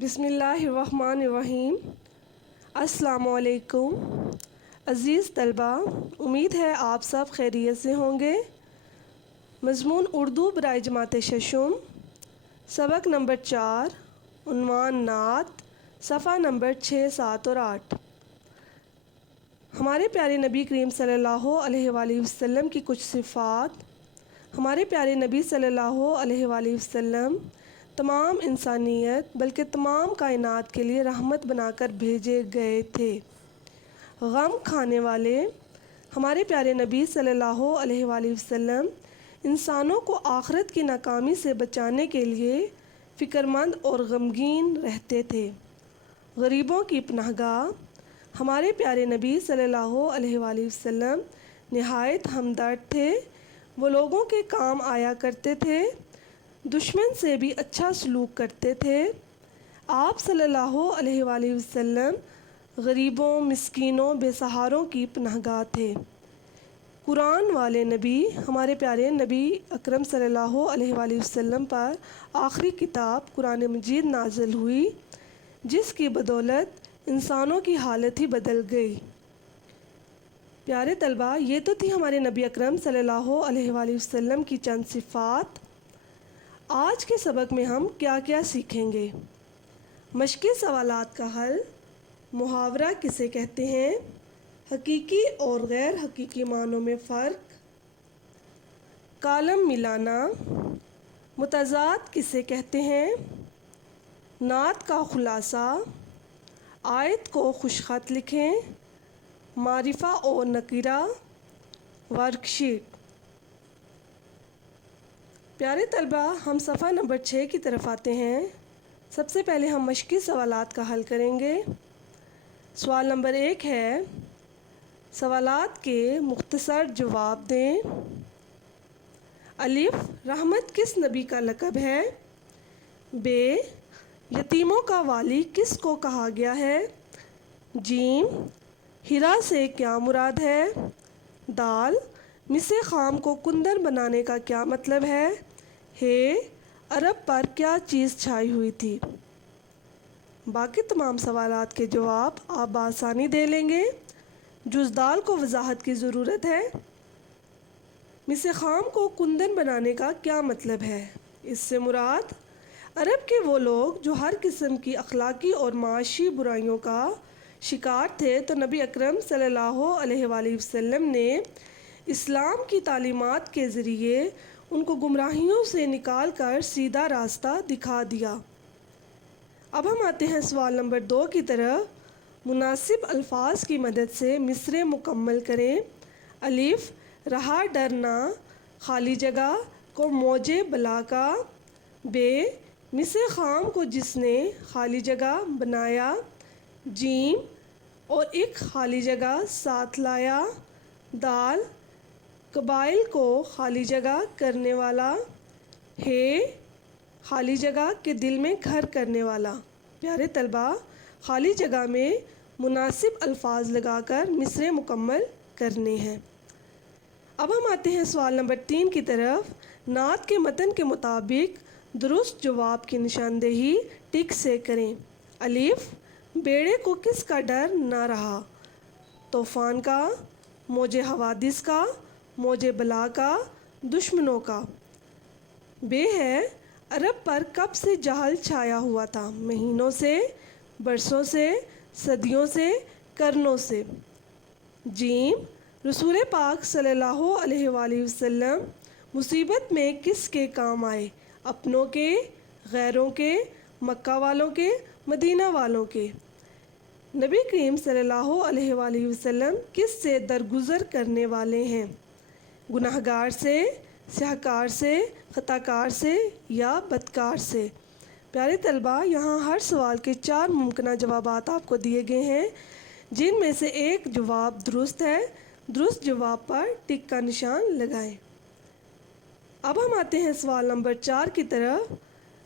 بسم اللہ الرحمن الرحیم۔ السلام علیکم عزیز طلبہ، امید ہے آپ سب خیریت سے ہوں گے۔ مضمون اردو برائے جماعت ششم، سبق نمبر 4، عنوان نعت، صفحہ نمبر 6، 7 اور 8۔ ہمارے پیارے نبی کریم صلی اللہ علیہ وآلہ وسلم کی کچھ صفات۔ ہمارے پیارے نبی صلی اللہ علیہ وآلہ وسلم تمام انسانیت بلکہ تمام کائنات کے لیے رحمت بنا کر بھیجے گئے تھے۔ غم کھانے والے ہمارے پیارے نبی صلی اللہ علیہ وآلہ وسلم انسانوں کو آخرت کی ناکامی سے بچانے کے لیے فکر مند اور غمگین رہتے تھے۔ غریبوں کی پناہ گاہ ہمارے پیارے نبی صلی اللہ علیہ وآلہ وسلم نہایت ہمدرد تھے۔ وہ لوگوں کے کام آیا کرتے تھے، دشمن سے بھی اچھا سلوک کرتے تھے۔ آپ صلی اللہ علیہ وآلہ وسلم غریبوں، مسکینوں، بے سہاروں کی پناہ گاہ تھے۔ قرآن والے نبی ہمارے پیارے نبی اکرم صلی اللہ علیہ وآلہ وسلم پر آخری کتاب قرآن مجید نازل ہوئی، جس کی بدولت انسانوں کی حالت ہی بدل گئی۔ پیارے طلبہ، یہ تو تھی ہمارے نبی اکرم صلی اللہ علیہ وآلہ وسلم کی چند صفات۔ آج کے سبق میں ہم کیا کیا سیکھیں گے؟ مشقی سوالات کا حل، محاورہ کسے کہتے ہیں، حقیقی اور غیر حقیقی معنوں میں فرق، کالم ملانا، متضاد کسے کہتے ہیں، نعت کا خلاصہ، آیت کو خوش خط لکھیں، معرفہ اور نکرہ، ورک شیٹ۔ پیارے طلبہ، ہم صفحہ نمبر 6 کی طرف آتے ہیں۔ سب سے پہلے ہم مشقی سوالات کا حل کریں گے۔ سوال نمبر 1 ہے، سوالات کے مختصر جواب دیں۔ الف، رحمت کس نبی کا لقب ہے؟ ب، یتیموں کا والی کس کو کہا گیا ہے؟ جیم، ہیرا سے کیا مراد ہے؟ دال، مس خام کو کندن بنانے کا کیا مطلب ہے؟ ہے، عرب پر کیا چیز چھائی ہوئی تھی؟ باقی تمام سوالات کے جواب آپ بآسانی دے لیں گے۔ جز دال کو وضاحت کی ضرورت ہے۔ مس خام کو کندن بنانے کا کیا مطلب ہے؟ اس سے مراد عرب کے وہ لوگ جو ہر قسم کی اخلاقی اور معاشی برائیوں کا شکار تھے، تو نبی اکرم صلی اللہ علیہ وآلہ وسلم نے اسلام کی تعلیمات کے ذریعے ان کو گمراہیوں سے نکال کر سیدھا راستہ دکھا دیا۔ اب ہم آتے ہیں سوال نمبر 2 کی طرف۔ مناسب الفاظ کی مدد سے مصرعے مکمل کریں۔ الف، رہا ڈرنا، خالی جگہ کو موجِ بلا کا۔ ب، مس خام کو جس نے خالی جگہ بنایا۔ جیم، اور ایک خالی جگہ ساتھ لایا۔ دال، قبائل کو خالی جگہ کرنے والا۔ ہے، خالی جگہ کے دل میں گھر کرنے والا۔ پیارے طلبہ، خالی جگہ میں مناسب الفاظ لگا کر مصرعے مکمل کرنے ہیں۔ اب ہم آتے ہیں سوال نمبر 3 کی طرف۔ نعت کے متن کے مطابق درست جواب کی نشاندہی ٹک سے کریں۔ الف، بیڑے کو کس کا ڈر نہ رہا؟ طوفان کا، موج حوادث کا، موج بلا کا، دشمنوں کا۔ ب ہے، عرب پر کب سے جہل چھایا ہوا تھا؟ مہینوں سے، برسوں سے، صدیوں سے، قرنوں سے۔ جیم، رسول پاک صلی اللہ علیہ وآلہ وسلم مصیبت میں کس کے کام آئے؟ اپنوں کے، غیروں کے، مکہ والوں کے، مدینہ والوں کے۔ نبی کریم صلی اللہ علیہ وآلہ وسلم کس سے درگزر کرنے والے ہیں؟ گناہ گار سے، سیاہکار سے، خطا کار سے یا بدکار سے؟ پیارے طلبہ، یہاں ہر سوال کے 4 ممکنہ جوابات آپ کو دیے گئے ہیں، جن میں سے ایک جواب درست ہے۔ درست جواب پر ٹک کا نشان لگائیں۔ اب ہم آتے ہیں سوال نمبر 4 کی طرف۔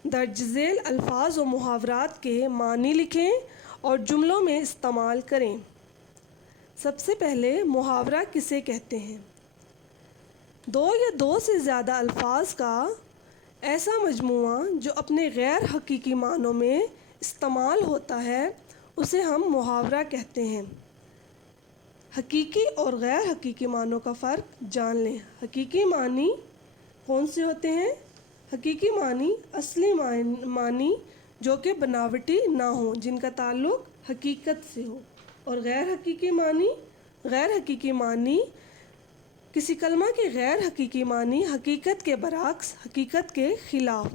درج ذیل الفاظ و محاورات کے معنی لکھیں اور جملوں میں استعمال کریں۔ سب سے پہلے محاورہ کسے کہتے ہیں؟ 2 یا 2 سے زیادہ الفاظ کا ایسا مجموعہ جو اپنے غیر حقیقی معنوں میں استعمال ہوتا ہے اسے ہم محاورہ کہتے ہیں۔ حقیقی اور غیر حقیقی معنوں کا فرق جان لیں۔ حقیقی معنی کون سے ہوتے ہیں؟ حقیقی معنی اصلی معنی جو کہ بناوٹی نہ ہوں، جن کا تعلق حقیقت سے ہو۔ اور غیر حقیقی معنی کسی کلمہ کے غیر حقیقی معنی حقیقت کے برعکس، حقیقت کے خلاف۔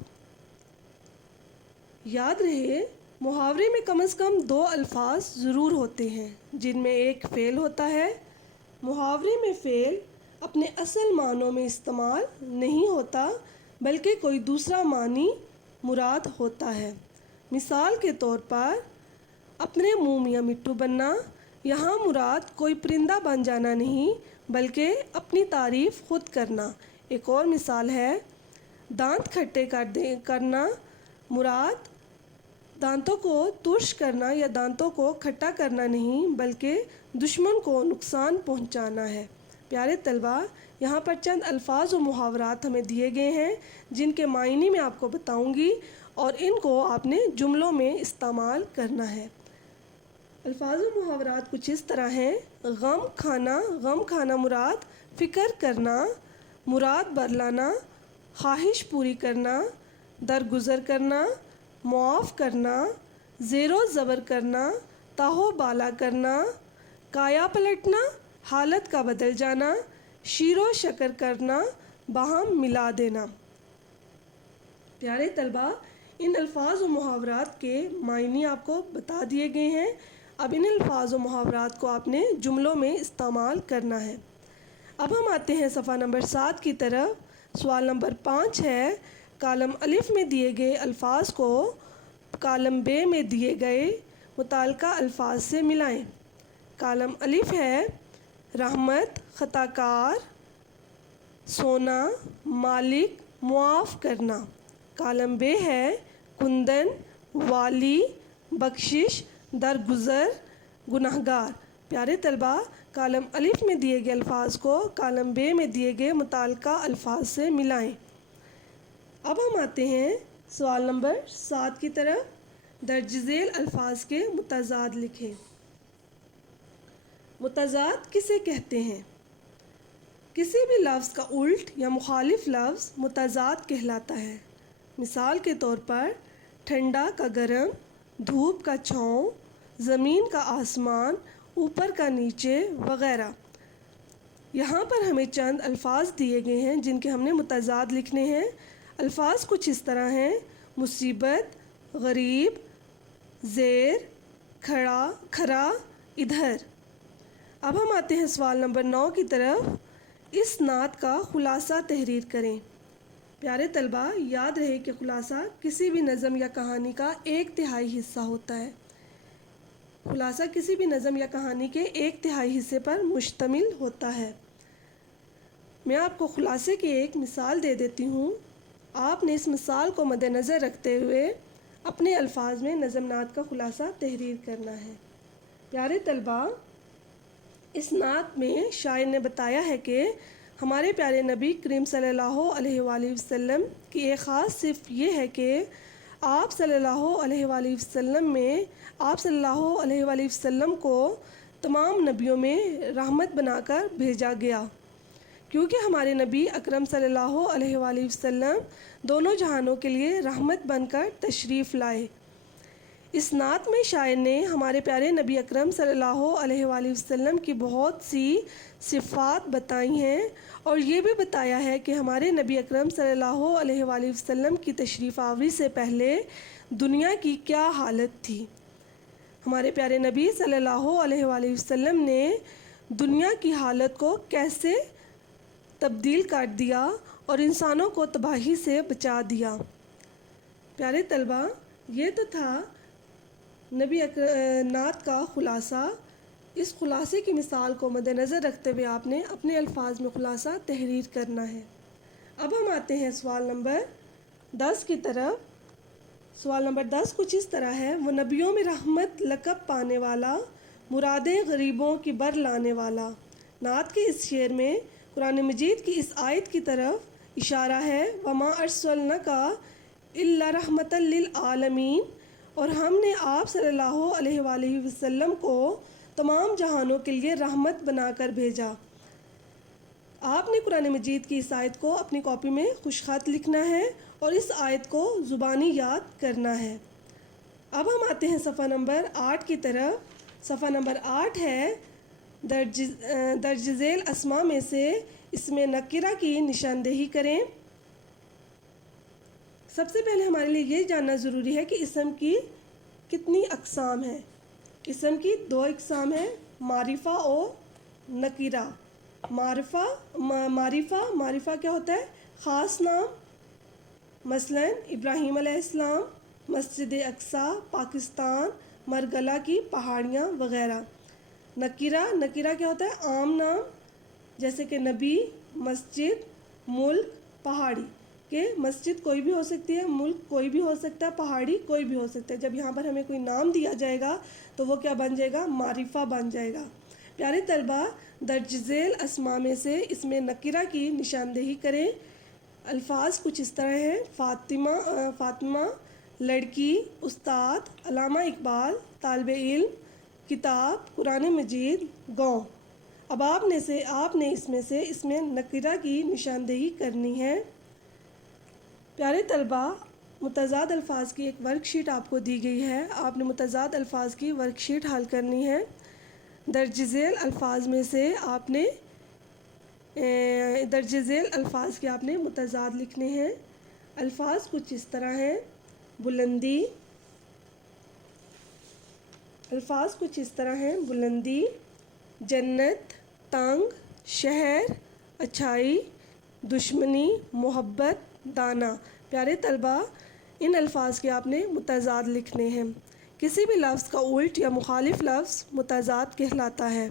یاد رہے، محاورے میں کم از کم 2 الفاظ ضرور ہوتے ہیں جن میں ایک فعل ہوتا ہے۔ محاورے میں فعل اپنے اصل معنوں میں استعمال نہیں ہوتا بلکہ کوئی دوسرا معنی مراد ہوتا ہے۔ مثال کے طور پر اپنے منہ میاں مٹھو بننا، یہاں مراد کوئی پرندہ بن جانا نہیں بلکہ اپنی تعریف خود کرنا۔ ایک اور مثال ہے دانت کھٹے کرنا، مراد دانتوں کو ترش کرنا یا دانتوں کو کھٹا کرنا نہیں بلکہ دشمن کو نقصان پہنچانا ہے۔ پیارے طلباء، یہاں پر چند الفاظ و محاورات ہمیں دیے گئے ہیں جن کے معنی میں آپ کو بتاؤں گی اور ان کو آپ نے جملوں میں استعمال کرنا ہے۔ الفاظ و محاورات کچھ اس طرح ہیں۔ غم کھانا مراد فکر کرنا، مراد برلانا، خواہش پوری کرنا، درگزر کرنا، معاف کرنا، زیر و زبر کرنا، تاہو بالا کرنا، کایا پلٹنا، حالت کا بدل جانا، شیر و شکر کرنا، باہم ملا دینا۔ پیارے طلباء، ان الفاظ و محاورات کے معنی آپ کو بتا دیے گئے ہیں۔ اب ان الفاظ و محاورات کو آپ نے جملوں میں استعمال کرنا ہے۔ اب ہم آتے ہیں صفحہ نمبر 7 کی طرف۔ سوال نمبر 5 ہے، کالم الف میں دیے گئے الفاظ کو کالم ب میں دیے گئے متعلقہ الفاظ سے ملائیں۔ کالم الف ہے رحمت، خطاکار، سونا، مالک، معاف کرنا۔ کالم ب ہے کندن، والی، بخشش، درگزر، گنہگار۔ پیارے طلباء، کالم الف میں دیے گئے الفاظ کو کالم ب میں دیے گئے متعلقہ الفاظ سے ملائیں۔ اب ہم آتے ہیں سوال نمبر 7 کی طرف۔ درج ذیل الفاظ کے متضاد لکھیں۔ متضاد کسے کہتے ہیں؟ کسی بھی لفظ کا الٹ یا مخالف لفظ متضاد کہلاتا ہے۔ مثال کے طور پر ٹھنڈا کا گرم، دھوپ کا چھاؤں، زمین کا آسمان، اوپر کا نیچے وغیرہ۔ یہاں پر ہمیں چند الفاظ دیے گئے ہیں جن کے ہم نے متضاد لکھنے ہیں۔ الفاظ کچھ اس طرح ہیں، مصیبت، غریب، زیر، کھرا، ادھر۔ اب ہم آتے ہیں سوال نمبر 9 کی طرف۔ اس نعت کا خلاصہ تحریر کریں۔ پیارے طلباء، یاد رہے کہ خلاصہ کسی بھی نظم یا کہانی کا 1/3 حصہ ہوتا ہے۔ خلاصہ کسی بھی نظم یا کہانی کے 1/3 حصے پر مشتمل ہوتا ہے۔ میں آپ کو خلاصے کی ایک مثال دے دیتی ہوں۔ آپ نے اس مثال کو مد نظر رکھتے ہوئے اپنے الفاظ میں نظم نعت کا خلاصہ تحریر کرنا ہے۔ پیارے طلباء، اس نعت میں شاعر نے بتایا ہے کہ ہمارے پیارے نبی کریم صلی اللہ علیہ وآلہ وسلم کی ایک خاص صفت یہ ہے کہ آپ صلی اللہ علیہ وآلہ وسلم کو تمام نبیوں میں رحمت بنا کر بھیجا گیا، کیونکہ ہمارے نبی اکرم صلی اللہ علیہ وآلہ وسلم دونوں جہانوں کے لیے رحمت بن کر تشریف لائے۔ اس نعت میں شاعر نے ہمارے پیارے نبی اکرم صلی اللہ علیہ وآلہ وسلم کی بہت سی صفات بتائی ہیں اور یہ بھی بتایا ہے کہ ہمارے نبی اکرم صلی اللہ علیہ وآلہ وسلم کی تشریف آوری سے پہلے دنیا کی کیا حالت تھی۔ ہمارے پیارے نبی صلی اللہ علیہ وآلہ وسلم نے دنیا کی حالت کو کیسے تبدیل کر دیا اور انسانوں کو تباہی سے بچا دیا۔ پیارے طلباء، یہ تو تھا نبی نعت کا خلاصہ۔ اس خلاصے کی مثال کو مد نظر رکھتے ہوئے آپ نے اپنے الفاظ میں خلاصہ تحریر کرنا ہے۔ اب ہم آتے ہیں سوال نمبر 10 کی طرف۔ سوال نمبر 10 کچھ اس طرح ہے، وہ نبیوں میں رحمت لقب پانے والا، مرادیں غریبوں کی بر لانے والا۔ نعت کے اس شعر میں قرآن مجید کی اس آیت کی طرف اشارہ ہے، وَمَا أَرْسَلْنَاكَ إِلَّا رَحْمَةً لِلْعَالَمِينَ، اور ہم نے آپ صلی اللہ علیہ وآلہ وسلم کو تمام جہانوں کے لیے رحمت بنا کر بھیجا۔ آپ نے قرآن مجید کی اس آیت کو اپنی کاپی میں خوش خط لکھنا ہے اور اس آیت کو زبانی یاد کرنا ہے۔ اب ہم آتے ہیں صفحہ نمبر 8 کی طرف۔ صفحہ نمبر 8 ہے درج ذیل اسما میں سے اسم نکرہ کی نشاندہی کریں۔ سب سے پہلے ہمارے لیے یہ جاننا ضروری ہے کہ اسم کی کتنی اقسام ہیں۔ اسم کی 2 اقسام ہیں، معرفہ اور نکرہ۔ معرفہ کیا ہوتا ہے؟ خاص نام، مثلا ابراہیم علیہ السلام، مسجد اقصیٰ، پاکستان، مرگلہ کی پہاڑیاں وغیرہ۔ نکرہ کیا ہوتا ہے؟ عام نام، جیسے کہ نبی، مسجد، ملک، پہاڑی۔ کہ مسجد کوئی بھی ہو سکتی ہے، ملک کوئی بھی ہو سکتا ہے، پہاڑی کوئی بھی ہو سکتا ہے۔ جب یہاں پر ہمیں کوئی نام دیا جائے گا تو وہ کیا بن جائے گا؟ معرفہ بن جائے گا۔ پیارے طلبہ، درج ذیل اسما میں سے اسم نکرہ کی نشاندہی کریں۔ الفاظ کچھ اس طرح ہیں: فاطمہ، لڑکی، استاد، علامہ اقبال، طالب علم، کتاب، قرآن مجید، گاؤں۔ اب آپ نے اس میں سے اسم نکرہ کی نشاندہی کرنی ہے۔ پیارے طلبہ، متضاد الفاظ کی ایک ورک شیٹ آپ کو دی گئی ہے۔ آپ نے متضاد الفاظ کی ورک شیٹ حل کرنی ہے۔ درج ذیل الفاظ میں سے آپ نے آپ نے متضاد لکھنے ہیں۔ الفاظ کچھ اس طرح ہیں: بلندی، جنت، تنگ، شہر، اچھائی، دشمنی، محبت، دانا۔ پیارے طلبہ، ان الفاظ کے آپ نے متضاد لکھنے ہیں۔ کسی بھی لفظ کا الٹ یا مخالف لفظ متضاد کہلاتا ہے۔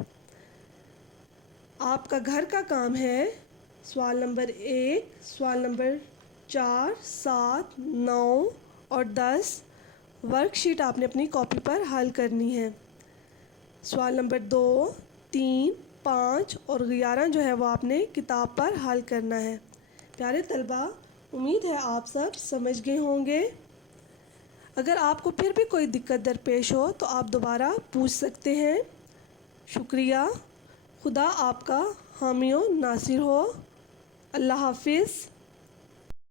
آپ کا گھر کا کام ہے سوال نمبر 1، سوال نمبر 4، 7، 9 اور 10 ورک شیٹ آپ نے اپنی کاپی پر حل کرنی ہے۔ سوال نمبر 2، 3، 5 اور 11 جو ہے وہ آپ نے کتاب پر حل کرنا ہے۔ پیارے طلبہ، امید ہے آپ سب سمجھ گئے ہوں گے۔ اگر آپ کو پھر بھی کوئی دقت درپیش ہو تو آپ دوبارہ پوچھ سکتے ہیں۔ شکریہ۔ خدا آپ کا حامی و ناصر ہو۔ اللہ حافظ۔